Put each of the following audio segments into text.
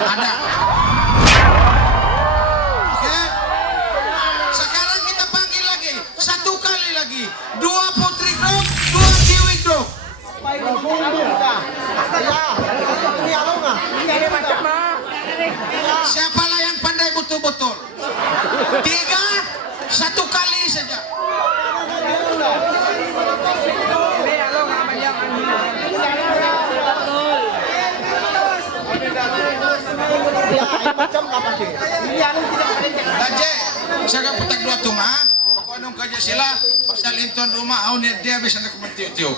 Ada. Okay? Sekarang kita panggil lagi. Satu kali lagi. 2 putri group, 2 kiwi group. Siapalah yang pandai betul-betul? 3, 1 kali saja. Daje, saya akan putak 2 tunga. Kung anong kanya sila, pasal inton rumah, aw niya dia bisa na kumatiyo-tiyo.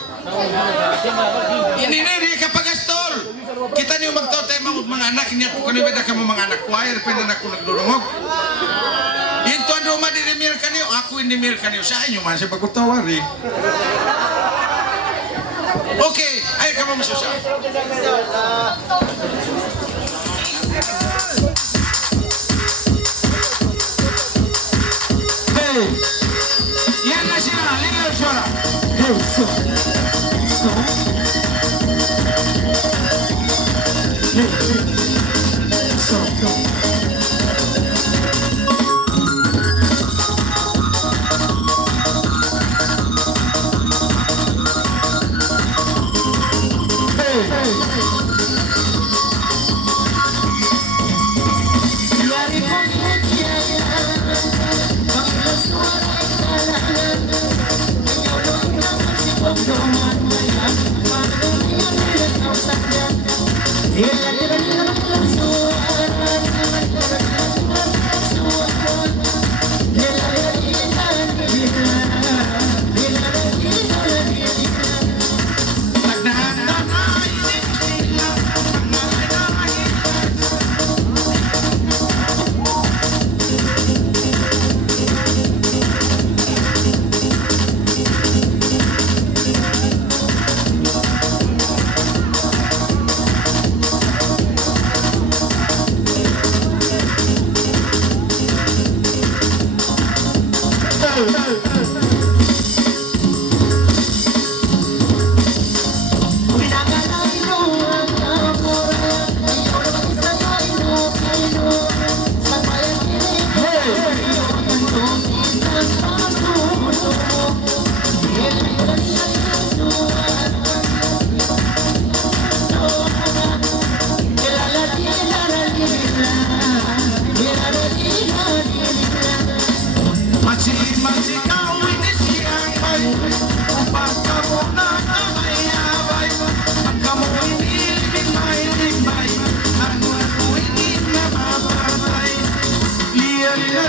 Ini rin kapag astol. Kita niyo magtotay mga anak, niya kung kanibada ka mga anak, choir, pwede na kung nagdurungog. Inton rumah, dinimir ka niyo, ako inimir ka niyo. Sa inyo man, siya pagkutawari. Okay, ay ka mo masusa. Hey, yan na sila, ligaw sila. Hey, so. Hey, so. Lila, lila,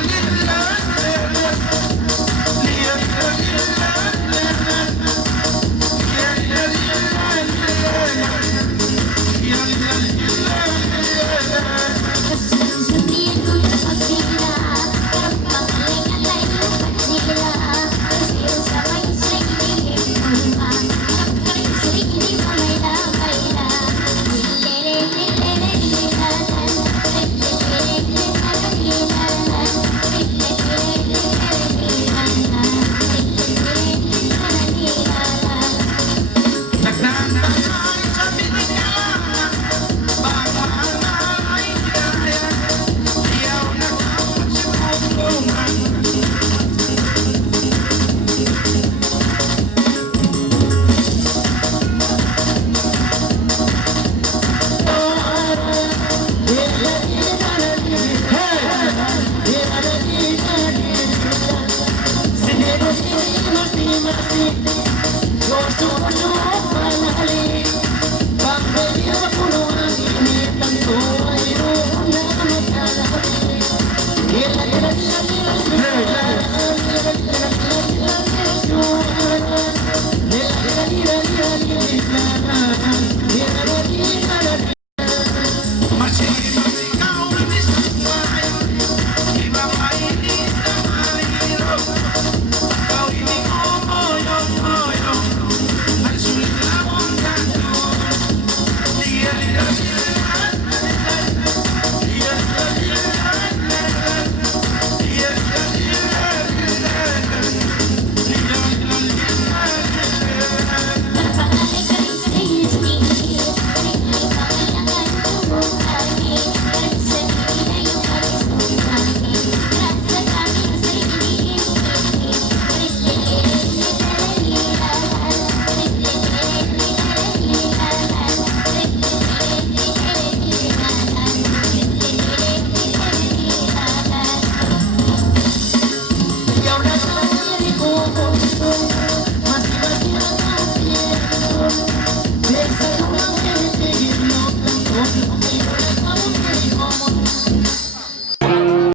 lila.